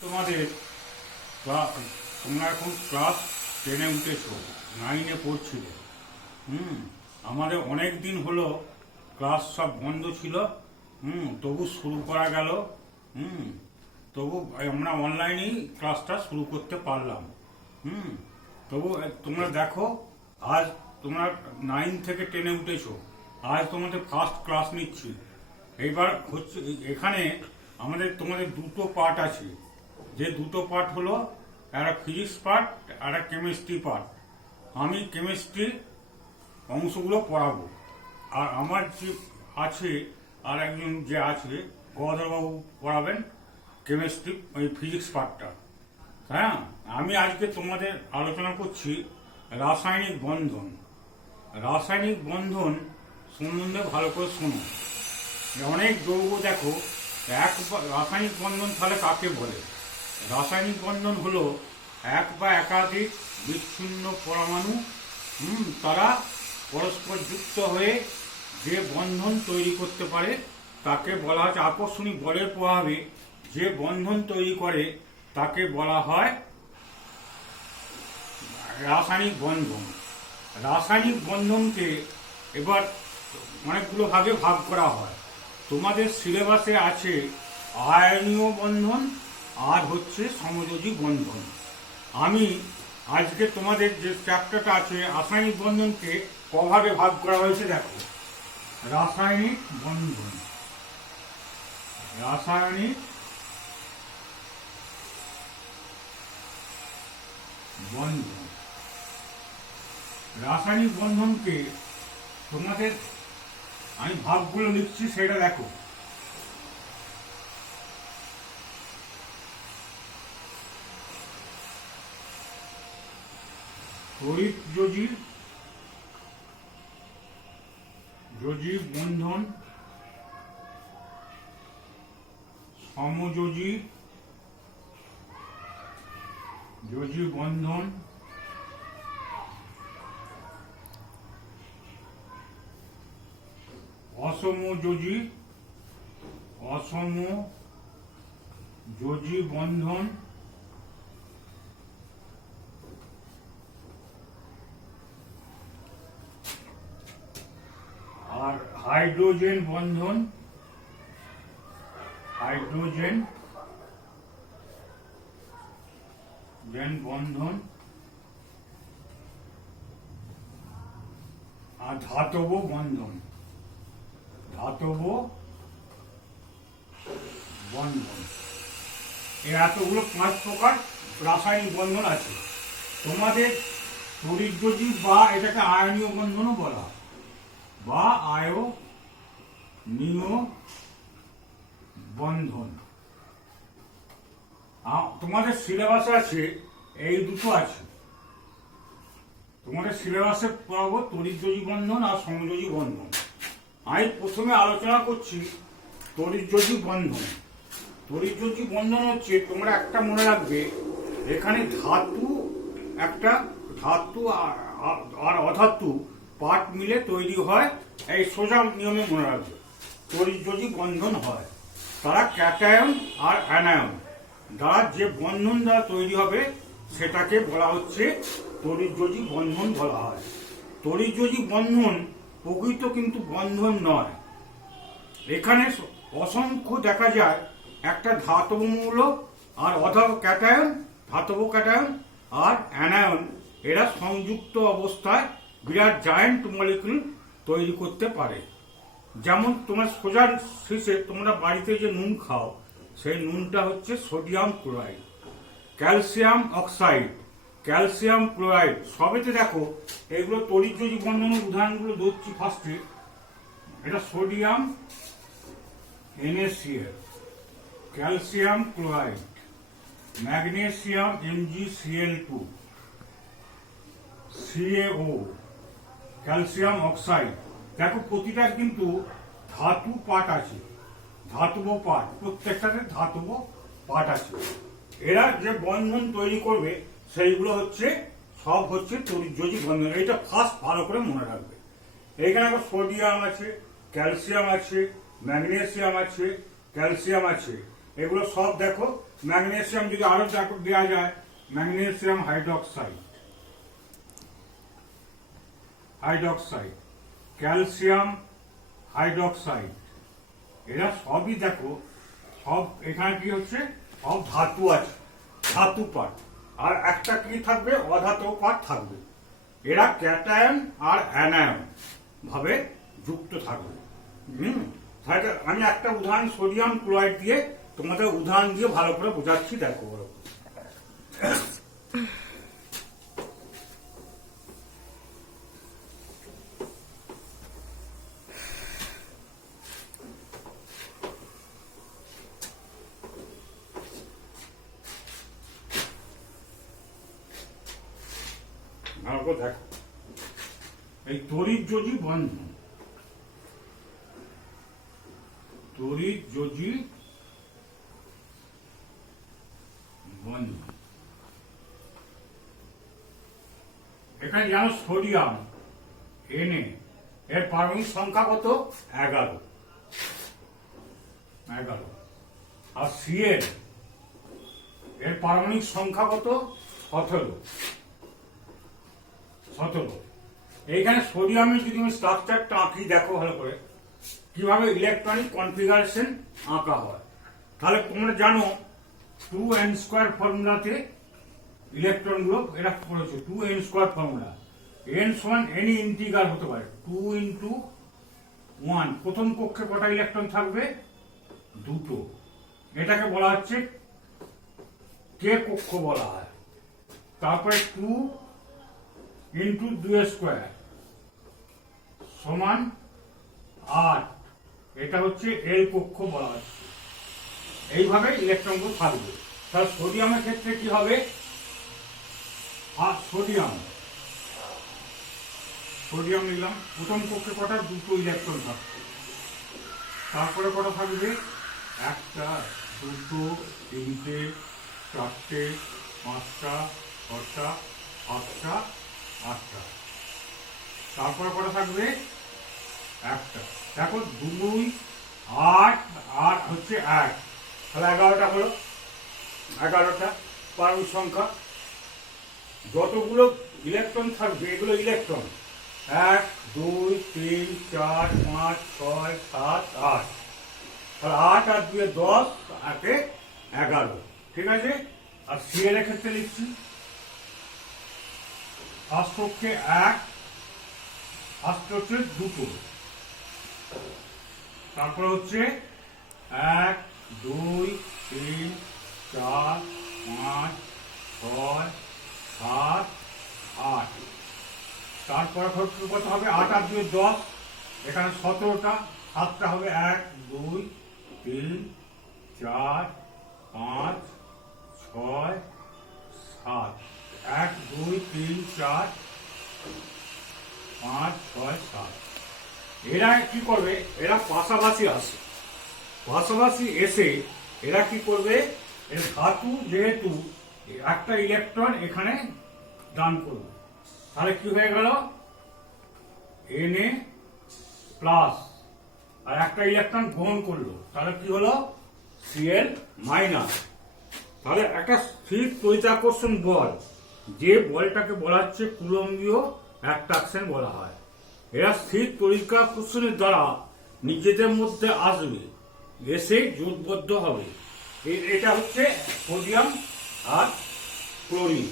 তোমাদের তোমরা এখন ক্লাস 10-এ উঠেছো, 9-এ পড়ছিলে। আমাদের অনেক দিন হলো ক্লাস সব বন্ধ ছিল। তবু শুরু করা গেল। তবু আমরা অনলাইনেই ক্লাসটা শুরু করতে পারলাম। তবু তোমরা দেখো, আজ তোমরা 9 থেকে 10-এ উঠেছো। আজ তোমাদের ফার্স্ট ক্লাস নিচ্ছি। এইবার হচ্ছে এখানে আমাদের তোমাদের দুটো পার্ট আছে। যে দুটো পার্ট হলো, একটা ফিজিক্স পার্ট আর একটা কেমিস্ট্রি পার্ট। আমি কেমিস্ট্রি অংশগুলো পড়াবো, আর আমার যে আছে আর একজন যে আছে গদাধরবাবু পড়াবেন কেমিস্ট্রি ওই ফিজিক্স পার্টটা। হ্যাঁ, আমি আজকে তোমাদের আলোচনা করছি রাসায়নিক বন্ধন। রাসায়নিক বন্ধন সম্বন্ধে ভালো করে শোনো। অনেক যৌগ দেখো, রাসায়নিক বন্ধন তাহলে কাকে বলে? রাসায়নিক বন্ধন হলো এক বা একাধিক বিচ্ছিন্ন পরমাণু তারা পরস্পর যুক্ত হয়ে যে বন্ধন তৈরি করতে পারে তাকে বলা হচ্ছে আকর্ষণীয় বলের প্রভাবে যে বন্ধন তৈরি করে তাকে বলা হয় রাসায়নিক বন্ধন। রাসায়নিক বন্ধনকে এবার অনেকগুলো ভাগে ভাগ করা হয়। তোমাদের সিলেবাসে আছে আয়নীয় বন্ধন আর হচ্ছে সমযোজী বন্ধন। আমি আজকে তোমাদের যে চ্যাপ্টারটা আছে রাসায়নিক বন্ধনকে কভাবে ভাগ করা হয়েছে দেখো। রাসায়নিক বন্ধন, রাসায়নিক বন্ধন, রাসায়নিক বন্ধনকে তোমাদের আমি ভাগগুলো লিখছি সেটা দেখো। তড়িৎ যোজী বন্ধন, সমযোজী বন্ধন, অসমযোজী বন্ধন, আর হাইড্রোজেন বন্ধন, বন্ধন, আর ধাতব বন্ধন, এই এতগুলো 5 প্রকার রাসায়নিক বন্ধন আছে। তোমাদের তড়িৎযোজী বা এটাকে আয়নীয় বন্ধনও বলা হয়, বা আয়নীয় বন্ধন। তোমাদের সিলেবাসে আছে এই দুটো আছে। তোমাদের সিলেবাসে পড়াবো তড়িৎযোজী বন্ধন আর সমযোজী বন্ধন। আমি প্রথমে আলোচনা করছি তড়িৎযোজী বন্ধন। তড়িৎযোজী বন্ধন হচ্ছে, তোমরা একটা মনে রাখবে, এখানে একটা ধাতু আর অধাতু পার্ট মিলে তৈরি হয়। এই সোজা নিয়মে মনে রাখবে, তড়িৎযোজী বন্ধন হয়। তারা ক্যাটায়ন আর অ্যানায়ন দ্বারা যে বন্ধন দ্বারা তৈরি হবে সেটাকে বলা হচ্ছে তড়িৎযোজী বন্ধন বলা হয়। তড়িৎযোজী বন্ধন প্রকৃত কিন্তু বন্ধন নয়। এখানে অসংখ্য দেখা যায় একটা ধাতব মৌল আর ধাতব ক্যাটায়ন আর অ্যানায়ন এরা সংযুক্ত অবস্থায় বিরাট জায়েন্ট মলিকিউল তৈরি করতে পারে। যেমন তোমার সোজার শেষে তোমরা বাড়িতে যে নুন খাও, সেই নুনটা হচ্ছে sodium chloride, calcium oxide, calcium chloride. সবেতে দেখো এগুলো তড়িৎযোজী বন্ধনের উদাহরণগুলো ধরছি। ফার্স্টে এটা sodium NaCl, calcium chloride, magnesium MgCl2, CaO, calcium oxide. দেখো প্রতিটার কিন্তু ধাতু পার্ট আছে, ধাতব পার্ট, প্রত্যেকটাতে ধাতব পার্ট আছে। এরা যে বন্ধন তৈরি করবে সেইগুলো সব হচ্ছে তড়িৎযোজী বন্ধন। এটা ফার্স্ট ভালো করে মনে রাখবে। এখানে সোডিয়াম আছে, ক্যালসিয়াম আছে, ম্যাগনেসিয়াম আছে, ক্যালসিয়াম আছে, এগুলো সব দেখো ম্যাগনেসিয়াম যদি আরো দেওয়া যায়, ম্যাগনেসিয়াম হাইড্রক্সাইড, ক্যালসিয়াম হাইড্রক্সাইড, এরা সবই দেখো, সব এখানে কি হচ্ছে, সব ধাতু আছে, ধাতু পাঠ, আর একটা কি থাকবে, অধাতু পাঠ থাকবে। এরা ক্যাটায়ন আর অ্যানায়ন ভাবে যুক্ত থাকবে। তাহলে আমি একটা উদাহরণ সোডিয়াম ক্লোরাইড দিয়ে তোমাদের উদাহরণ দিয়ে ভালো করে বোঝাচ্ছি, দেখো। দেখো, এই তড়িৎযোজী বন্ধন, এখানে জানো সোডিয়াম Na এর পারমাণবিক সংখ্যা কত, 11, আর Cl এর পারমাণবিক সংখ্যা কত, 17। এইখানে সোডিয়ামের যদি আমি স্ট্রাকচারটা আঁকি, দেখো ভালো করে কিভাবে ইলেকট্রনিক কনফিগারেশন আঁকা হয়। তাহলে তোমরা জানো 2n² ফর্মুলাতে ইলেকট্রন গুলো এরা করেছে, 2n² ফর্মুলা, n সমান এনি ইন্টিগ্রাল হতে পারে, 2 × 1। প্রথম কক্ষে কটা ইলেকট্রন থাকবে, 2টো। এটাকে বলা হচ্ছে কে কক্ষ বলা হয়। তারপরে 2 × 2² সমান 8, এটা হচ্ছে এল কক্ষ বলা হচ্ছে। এইভাবে ইলেকট্রনগুলো থাকবে। তাহলে সোডিয়ামের ক্ষেত্রে কি হবে, সোডিয়াম নিলাম, প্রথম কক্ষে কটা, 2টো ইলেকট্রন থাকবে। তারপরে কটা থাকবে, 1, 2, 3, 4, 5, 6, 7, 8টা। তারপরে কটা থাকবে, 1টা। দেখো 2, 8 আর হচ্ছে 1, তাহলে 11টা হলো, 11টা পারমাণবিক সংখ্যা। যতগুলো ইলেকট্রন থাকবে এগুলো ইলেকট্রন, 1, 2, 3, 4, 5, 6, 7, 8, তাহলে 8 আর 2 10, 8 11, ঠিক আছে। আর Cl এর ক্ষেত্রে লিখছি, ফার্স্ট কক্ষে 1, ফার্স্ট হচ্ছে 2টো, তারপর হচ্ছে 1, 2, 3, 4, 5, 6, 7, 8। তারপরে কত হবে, 8 আর 2 10, এখানে 17টা, 7টা হবে, 1, 2, 3, 4, 5, 6, 7, 1, 2, 3, 4, 5, 6, 7। এরা কি করবে, এরা পাশাপাশি আসে, পাশাপাশি এসে এরা কি করবে, এর ধাতু যেহেতু একটা ইলেকট্রন এখানে দান করবে, তাহলে কি হয়ে গেল, Na+, আর একটা ইলেকট্রন গ্রহণ করলো, তাহলে কি হলো, Cl-। তাহলে একটা স্থির তড়িৎাকর্ষণ বল, যে বলটাকে বলা হচ্ছে কুলম্বীয় অ্যাট্রাকশন বলা হয়। এরা স্থির তড়িৎাকর্ষণের দ্বারা নিজেদের মধ্যে আসবে, এসে জোটবদ্ধ হবে। এটা হচ্ছে সোডিয়াম আর ক্লোরিন।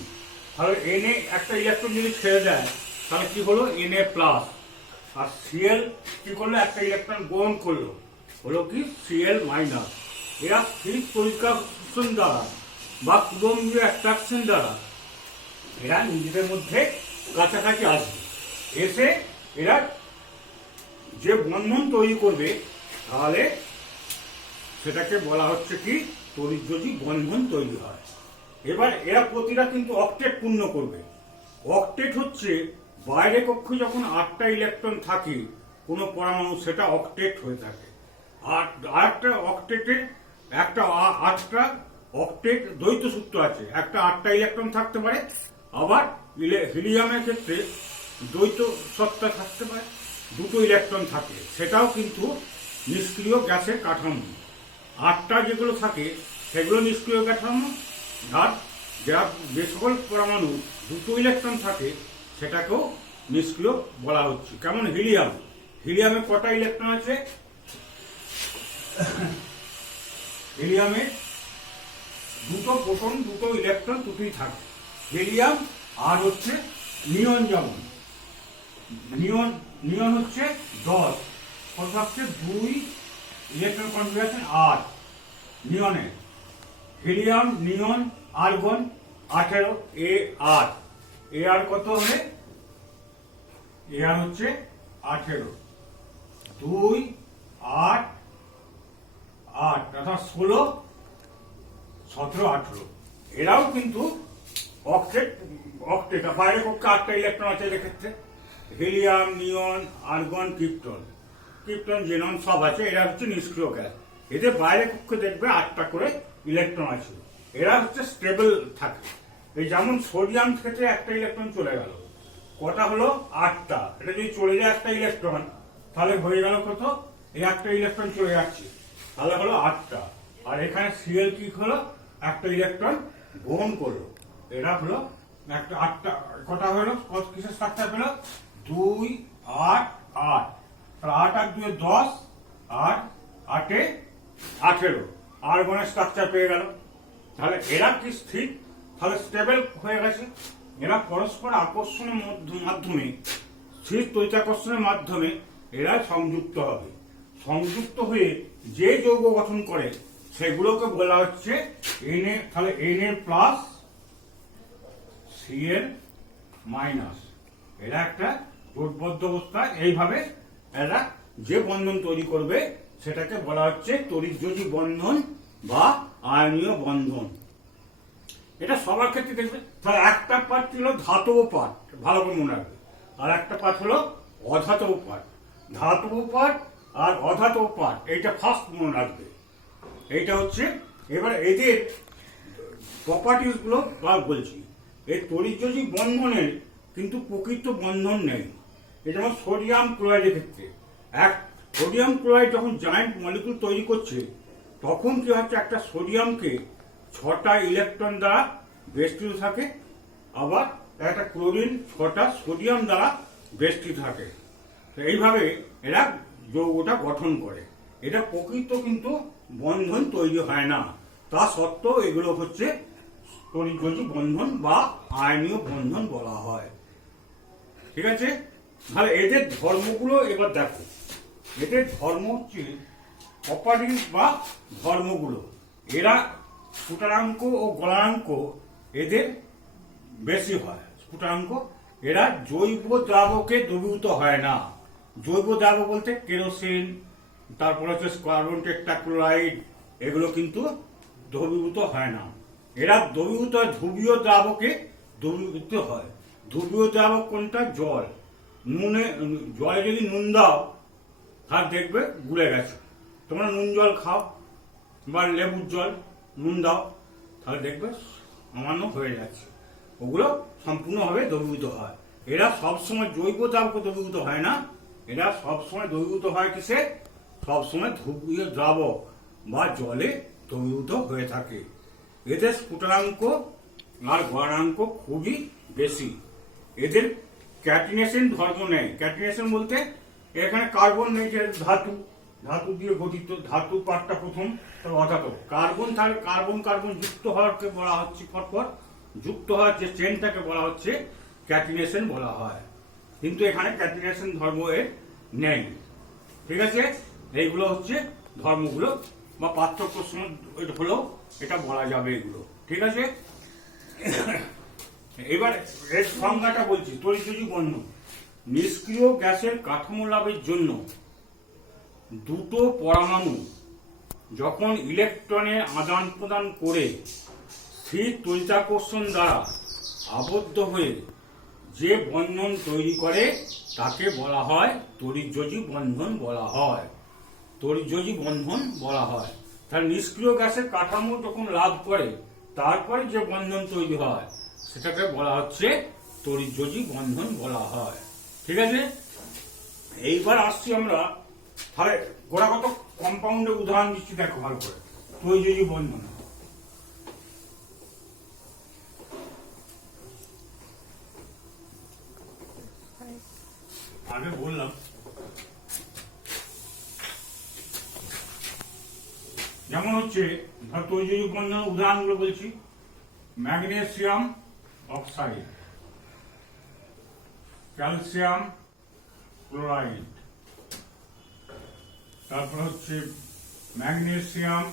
তাহলে Na একটা ইলেকট্রন যদি ছেড়ে দেয়, তাহলে কি হলো, Na+, আর Cl কি করলো, একটা ইলেকট্রন গ্রহণ করলো, হলো কি Cl-। এরা স্থির তড়িৎাকর্ষণ দ্বারা বা কুলম্বীয় অ্যাট্রাকশন দ্বারা এরা নিজেদের মধ্যে কাছাকাছি আসবে, এসে এরা যে বন্ধন তৈরি করবে, তাহলে সেটাকে বলা হচ্ছে কি, তড়িৎযোজী বন্ধন তৈরি হয়। এবার এরা প্রতিটা কিন্তু অক্টেট পূর্ণ করবে। অক্টেট হচ্ছে বাইরে কক্ষে যখন 8টা ইলেকট্রন থাকে কোনো পরমাণু, সেটা অক্টেট হয়ে থাকে। আর আরেকটা অক্টেটে একটা 8টা অক্টেট দ্বৈত সূত্র আছে, একটা 8টা ইলেকট্রন থাকতে পারে, আবার হিলিয়ামের ক্ষেত্রে দ্বৈত সত্তা থাকতে পারে, 2টো ইলেকট্রন থাকে, সেটাও কিন্তু নিষ্ক্রিয় গ্যাসের কাঠামো। 8টা যেগুলো থাকে সেগুলো নিষ্ক্রিয় কাঠামো। আর যে সকল পরমাণু দুটো ইলেকট্রন থাকে সেটাকেও নিষ্ক্রিয় বলা হচ্ছে। কেমন হিলিয়াম, হিলিয়ামে কটা ইলেকট্রন আছে? হিলিয়ামে দুটো প্রোটন দুটো ইলেকট্রন দুটোই থাকে। হিলিয়াম আর হচ্ছে নিয়ন, যেমন নিয়ন হচ্ছে 10, কত হচ্ছে 2 ইলেকট্রন কনফিগারেশন 8 নিয়নে। হিলিয়াম, নিয়ন, আর্গন 18, এ আর কত হবে? এ আর হচ্ছে 18, 2 8 8 অর্থাৎ 16 17 18। এরাও কিন্তু অক্টেট, বাইরে কক্ষে 8টা ইলেকট্রন আছে এর ক্ষেত্রে। হিলিয়াম, নিয়ন, আর্গন, ক্রিপ্টন, জেনন সব আছে। এরা হচ্ছে নিষ্ক্রিয় গ্যাস। এদের বাইরে কক্ষে দেখবে 8টা করে ইলেকট্রন আছে। এরা হচ্ছে স্টেবল থাকে। এই যেমন সোডিয়াম ক্ষেত্রে একটা ইলেকট্রন চলে গেল, কটা হলো? 8টা। এটা যদি চলে যায় একটা ইলেকট্রন, তাহলে হয়ে গেল কত? এই একটা ইলেকট্রন চলে যাচ্ছে, তাহলে হলো 8টা। আর এখানে সিএল কি হলো? একটা ইলেকট্রন গ্রহণ করলো। এরা হলো একটা 8টা। কটা হলো? কত কিসের স্ট্রাকচার পেল? 2 8 8। 8 আর 2 10, আর 8 18 আর্গনের স্ট্রাকচার পেয়ে গেল। তাহলে এরা কি স্থির? তাহলে স্টেবল হয়ে গেছে। এরা পরস্পর আকর্ষণের মাধ্যমে, স্থির তড়িতাকর্ষণের মাধ্যমে এরা সংযুক্ত হবে। সংযুক্ত হয়ে যে যৌগ গঠন করে সেগুলোকে বলা হচ্ছে Na। তাহলে Na প্লাস Cl মাইনাস। এরা একটা জোটবদ্ধ অবস্থায় এইভাবে এরা যে বন্ধন তৈরি করবে সেটাকে বলা হচ্ছে তড়িৎযোজী বন্ধন বা আয়নীয় বন্ধন। এটা সবার ক্ষেত্রে দেখবে। তাহলে একটা পার্ট ছিল ধাতব পার্ট, ভালো করে মনে রাখবে। আর একটা পার্ট হলো অধাতব পার্ট। ধাতব পার্ট আর অধাতব পার্ট, এইটা ফার্স্ট মনে রাখবে। এইটা হচ্ছে এবার এদের প্রপার্টিস গুলো বলছি। এই তড়িৎযোজী বন্ধনের কিন্তু প্রকৃত বন্ধন নেই। এই যেমন সোডিয়াম ক্লোরাইডের ক্ষেত্রে, সোডিয়াম ক্লোরাইড যখন জয়েন্ট মলিকুল তৈরি করছে তখন কি হচ্ছে? একটা সোডিয়ামকে 6টা ইলেকট্রন দ্বারা বেষ্টিত থাকে, আবার একটা ক্লোরিন 6টা সোডিয়াম দ্বারা বেষ্টিত থাকে। তো এইভাবে এরা যৌগটা গঠন করে। এটা প্রকৃত কিন্তু বন্ধন তৈরি হয় না। তা সত্ত্বেও এগুলো হচ্ছে তড়িৎযোজী বন্ধন বা আয়নীয় বন্ধন বলা হয়। ঠিক আছে? তাহলে এদের ধর্মগুলো এবার দেখো। এদের ধর্ম হচ্ছে প্রপার্টিস বা ধর্মগুলো। এরা স্ফুটনাঙ্ক ও গলনাঙ্ক এদের বেশি হয়। স্ফুটনাঙ্ক, এরা জৈব দ্রাবকে দ্রবীভূত হয় না। জৈব দ্রাবক বলতে কেরোসিন, তারপর হচ্ছে কার্বন টেট্রাক্লোরাইড, এগুলো কিন্তু দ্রবীভূত হয় না। এরা দ্রবীভূত হয় ধ্রুবীয় দ্রাবকে দ্রবীভূত হয়। ধ্রুবীয় দ্রাবক কোনটা? জল। জলে যদি নুন দাও তাহলে দেখবে গুলে গেছে। তোমরা নুন জল খাও বা লেবুর জল, নুন দাও, তাহলে দেখবে সামান্য হয়ে যাচ্ছে। ওগুলো সম্পূর্ণভাবে দ্রবীভূত হয়। এরা সবসময় জৈব দ্রাবকে দ্রবীভূত হয় না। এরা সবসময় দ্রবীভূত হয় কিসে? সবসময় ধ্রুবীয় দ্রাবক বা জলে দ্রবীভূত হয়ে থাকে। এদের স্ফুটনাঙ্ক আর গলনাঙ্ক খুবই বেশি। এদের ক্যাটিনেশন ধর্ম নেই। ক্যাটিনেশন বলতে এখানে কার্বন নেই, যে ধাতু দিয়ে গঠিত। ধাতু পার্টটা প্রথম, অধাতু। কার্বন, তাহলে কার্বন কার্বন যুক্ত হওয়াকে বলা হচ্ছে, পরপর যুক্ত হওয়ার যে চেনটাকে বলা হচ্ছে ক্যাটিনেশন বলা হয়। কিন্তু এখানে ক্যাটিনেশন ধর্ম এর নেই। ঠিক আছে? এইগুলো হচ্ছে ধর্মগুলো বা পার্থক্য হলেও এটা বলা যাবে এগুলো। ঠিক আছে? এবার এর সংজ্ঞাটা বলছি। তড়িৎযোজী বন্ধন নিষ্ক্রিয় গ্যাসের কাঠামো লাভের জন্য দুটো পরমাণু যখন ইলেকট্রনের আদান প্রদান করে স্থির তড়িতাকর্ষণ দ্বারা আবদ্ধ হয়ে যে বন্ধন তৈরি করে তাকে বলা হয় তড়িৎযোজী বন্ধন বলা হয়। তড়িৎযোজী বন্ধন বলা হয়। তাহলে নিষ্ক্রিয় গ্যাসের কাঠামো যখন লাভ করে তারপরে যে বন্ধন তৈরি হয় সেটাকে বলা হচ্ছে তড়িৎযোজী বন্ধন বলা হয়। ঠিক আছে? এইবার আসছি আমরা, তাহলে গোড়াগত কম্পাউন্ডের উদাহরণ দিচ্ছি, দেখো ভালো করে। তড়িৎযোজী বন্ধন আগে বললাম যেমন হচ্ছে তৈজৈব বন্ধনের উদাহরণগুলো বলছি। ম্যাগনেসিয়াম অক্সাইড, ক্যালসিয়াম ক্লোরাইড, তারপর হচ্ছে ম্যাগনেসিয়াম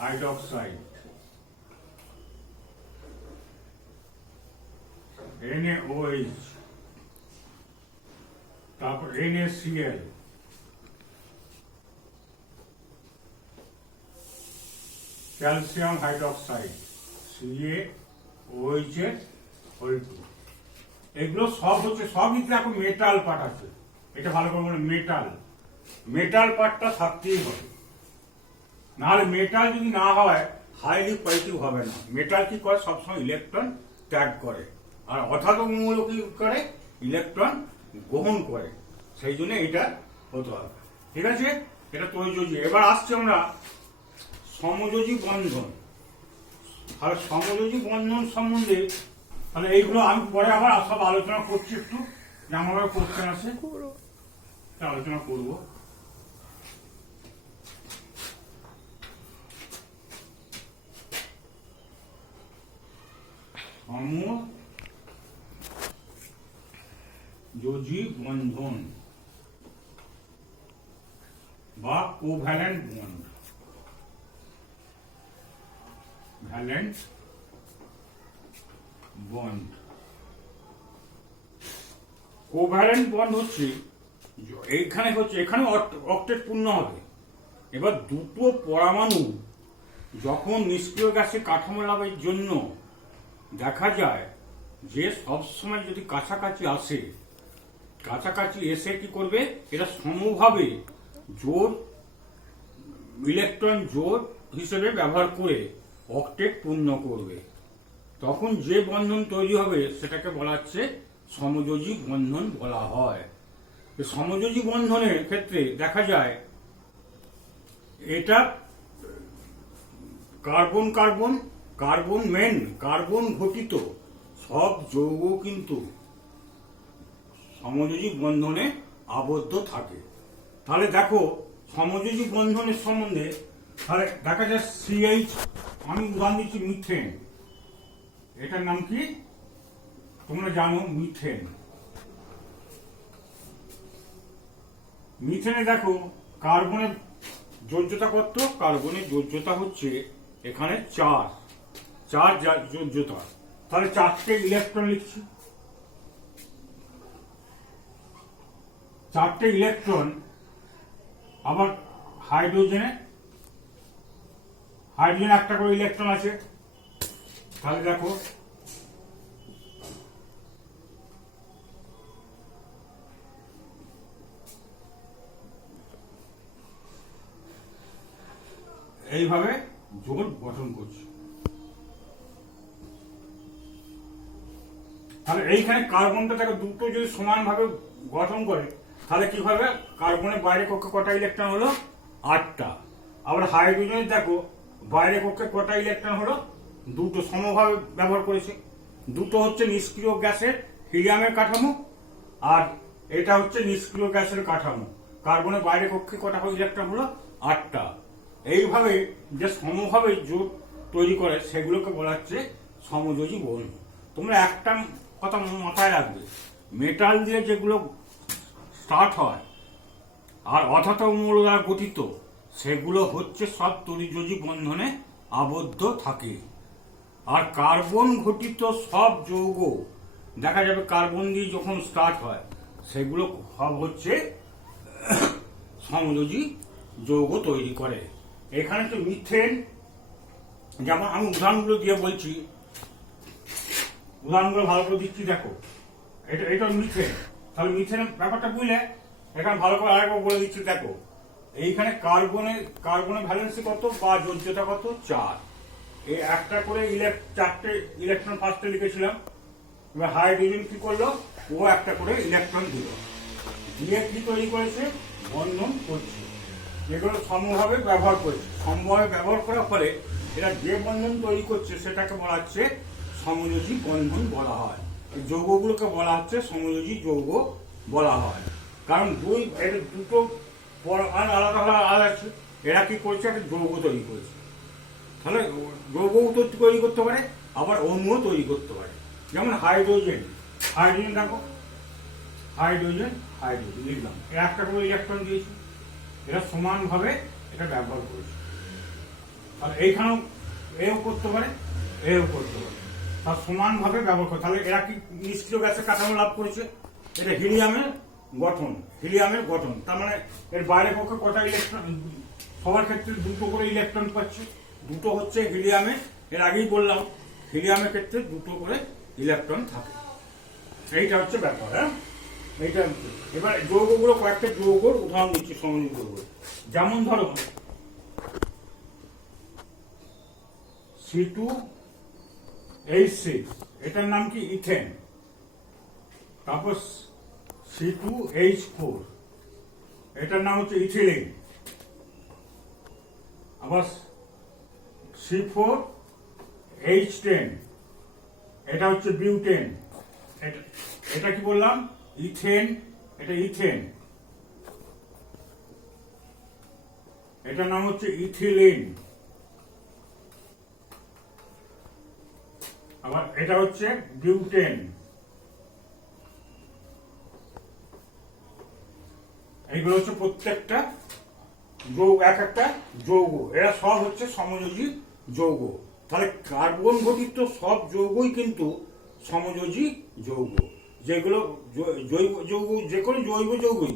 হাইড্রোক্সাইড, NaOH, তারপর NaCl, ক্যালসিয়াম হাইড্রোক্সাইড, CaOH এর হোল টু। এগুলো সব হচ্ছে, সবই এখন মেটাল পার্ট আছে। এটা ভালো করে বলে, মেটাল মেটাল পার্টটা থাকতেই হবে, নাহলে মেটাল যদি না হয় হাইলি পজিটিভ হবে না। মেটাল কি করে, সবসময় ইলেকট্রন ত্যাগ করে, আর অধাতব মৌল কি করে, ইলেকট্রন গ্রহণ করে। সেই জন্য এটা হতে হবে। ঠিক আছে, এটা তৈজৈব। এবার আসছে আমরা সমযোজী বন্ধন। তাহলে সমযোজী বন্ধন সম্বন্ধে তাহলে এইগুলো আমি পরে আবার সব আলোচনা করছি, একটু যেমন কোশ্চেন আছে আলোচনা করব। সমযোজী বন্ধন বা covalent bond. Valent bond, covalent bond হচ্ছে এইখানে হচ্ছে, এখানে অক্টেট পূর্ণ হবে। এবার দুটো পরমাণু যখন নিষ্ক্রিয় গ্যাসের কাঠামো লাভের জন্য দেখা যায় যে সবসময় যদি কাছাকাছি আসে, কাছাকাছি এসে কি করবে, এটা সমভাবে জোড়, ইলেকট্রন জোড় হিসেবে ব্যবহার করে অক্টেট পূর্ণ করবে। তখন যে বন্ধন তৈরি হবে সেটাকে বলা হচ্ছে সমযোজী বন্ধন বলা হয়। সমযোজী বন্ধনের ক্ষেত্রে দেখা যায় এটা কার্বন কার্বন কার্বন মেন কার্বন ঘটিত সব যৌগ কিন্তু সমযোজী বন্ধনে আবদ্ধ থাকে। তাহলে দেখো সমযোজী বন্ধনের সম্বন্ধে, তাহলে দেখা যায় CH, আমি উদাহরণ দিচ্ছি মিথেন। এটার নাম কি তোমরা জানো, মিথেন। মিথেনে দেখো কার্বনের যোজ্যতা কত, কার্বনের যোজ্যতা হচ্ছে এখানে 4 যোজ্যতা। তাহলে 4টে ইলেকট্রন লিখছি, 4টে ইলেকট্রন। আবার হাইড্রোজেনে একটা করে ইলেকট্রন আছে। তাহলে দেখো এইভাবে জোড় গঠন করছে। তাহলে এইখানে কার্বনটা দেখো দুটো যদি সমানভাবে গঠন করে তাহলে কি হবে, কার্বনের বাইরে কক্ষে কটা ইলেকট্রন হলো, 8টা। আবার হাইড্রোজেনের দেখো বাইরে কক্ষে কটা ইলেকট্রন হলো, 2টো, সমভাবে ব্যবহার করেছে। 2টো হচ্ছে নিষ্ক্রিয় গ্যাসের হিলিয়ামের কাঠামো, আর এটা হচ্ছে নিষ্ক্রিয় গ্যাসের কাঠামো। কার্বনের বাইরে কক্ষে কটা ইলেকট্রন হলো, 8টা। এইভাবে যে সমভাবে জোট তৈরি করে সেগুলোকে বলা হচ্ছে সমযোজী বন্ধন। তোমরা একটা কথা মাথায় রাখবে, মেটাল দিয়ে যেগুলো স্টার্ট হয় আর অধাতব মৌল দ্বারা গঠিত সেগুলো হচ্ছে সব তরিযোজী বন্ধনে আবদ্ধ থাকে। আর কার্বন ঘটিত সব যৌগ দেখা যাবে কার্বন দিয়ে যখন স্টার্ট হয় সেগুলো সব হচ্ছে সমযোজী যৌগ তৈরি করে। এখানে তো মিথেন, যেমন আমি উদাহরণগুলো দিয়ে বলছি, উদাহরণগুলো ভালো করে দিচ্ছি। দেখো এটা মিথেন। তাহলে মিথেনের ব্যাপারটা বুঝলে এখানে ভালো করে আরেকবার বলে দিচ্ছি। দেখো এইখানে কার্বনের ভ্যালেন্সি কত বা যোজ্যতা কত, 4। এই একটা করে 4টে ইলেকট্রন ফার্স্টে লিখেছিলাম। এবার হাইড্রোজেন কি করলো, ও একটা করে ইলেকট্রন দিল, দিয়ে কি তৈরি করেছে, বন্ধন করছে। এগুলো সমভাবে ব্যবহার করেছে। সমভাবে ব্যবহার করার ফলে এরা যে বন্ধন তৈরি করছে সেটাকে বলা হচ্ছে সমযোজী বন্ধন বলা হয়। এই যৌগগুলোকে বলা হচ্ছে সমযোজী যৌগ বলা হয়। কারণ এর দুটো আলাদা আলাদা আছে, এরা কি করছে, একটা যৌগ তৈরি করেছে। তাহলে যৌগও তৈরি করতে পারে, আবার অণুও তৈরি করতে পারে। যেমন হাইড্রোজেন, হাইড্রোজেন দেখো, হাইড্রোজেন হাইড্রোজেন লিখলাম, এরা একটা করে ইলেকট্রন দিয়েছে, এরা সমানভাবে এটা ব্যবহার করেছে। আর এইখানেও এও করতে পারে, এও করতে পারে, তার সমানভাবে ব্যবহার করে। তাহলে এরা কি নিষ্ক্রিয় গ্যাসের কাঠামো লাভ করেছে? এটা হিলিয়ামের গঠন, হিলিয়ামের গঠন। তার মানে এর বাইরের পক্ষে কটা ইলেকট্রন, সবার ক্ষেত্রে দুটো করে ইলেকট্রন পাচ্ছে, দুটো হচ্ছে হিলিয়ামে। এর আগেই বললাম হিলিয়ামের ক্ষেত্রে দুটো করে ইলেকট্রন থাকে। এইটা হচ্ছে ব্যাপার। হ্যাঁ, এইটা এবার যৌগগুলো, কয়েকটা যৌগর উদাহরণ দিচ্ছি, সমযোজী যৌগ। যেমন ধরো C2H6, এটার নাম কি ইথেন। তারপর C2H4, এটার নাম হচ্ছে ইথিলিন। আবার C4H10, এটা হচ্ছে বিউটেন। এটা কি বললাম? ইথেন, এটা ইথেন, এটার নাম হচ্ছে ইথিলিন। আবার এটা হচ্ছে বিউটেন। এইগুলো হচ্ছে প্রত্যেকটা যৌগ, এক একটা যৌগ। এরা সব হচ্ছে সমযোজী যৌগ। তাহলে কার্বন ঘটিত সব যৌগই কিন্তু সমযোজী যৌগ। যেগুলো জৈব যৌগ, যে কোনো জৈব যৌগই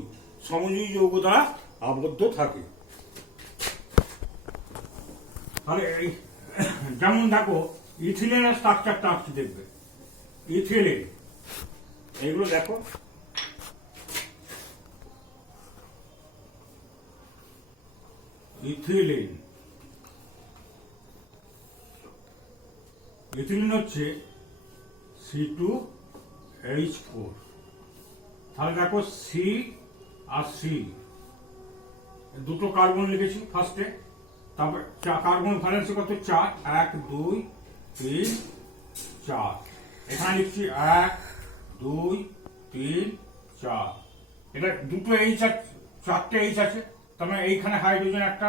সমযোজী যৌগ দ্বারা আবদ্ধ থাকে। তাহলে এই যেমন দেখো ইথিলিনের স্ট্রাকচারটা আসছে, দেখবে ইথিলিন, এগুলো দেখো, ইথিলিন, ইথিলিন হচ্ছে C2H4। তাহলে দেখো সি আর সি, দুটো কার্বন লিখেছি ফার্স্টে। তারপর কার্বন ভ্যালেন্সি কত? 4, 1 2 3 4। এখানে লিখছি 1 2 3 4। এটা দুটো এইচ আছে, চারটে এইচ আছে, তার মানে এইখানে হাইড্রোজেন একটা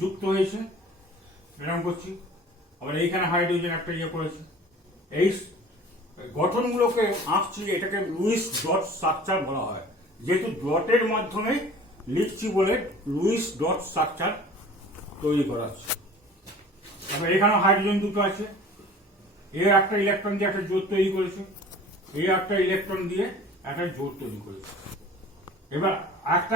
যুক্ত হয়েছে, এরকম করছি। আবার এইখানে হাইড্রোজেন একটা ইয়ে করেছে। এই গঠনগুলোকে আঁকছি, এটাকে লুইস ডট স্ট্রাকচার বলা হয়। যেহেতু ডটের মাধ্যমে লিখছি বলে লুইস ডট স্ট্রাকচার তৈরি করা আছে। তারপর এখানে হাইড্রোজেন দুটো আছে, এ একটা ইলেকট্রন দিয়ে একটা জোট তৈরি করেছে, এ একটা ইলেকট্রন দিয়ে একটা জোট তৈরি করেছে। এবার একটা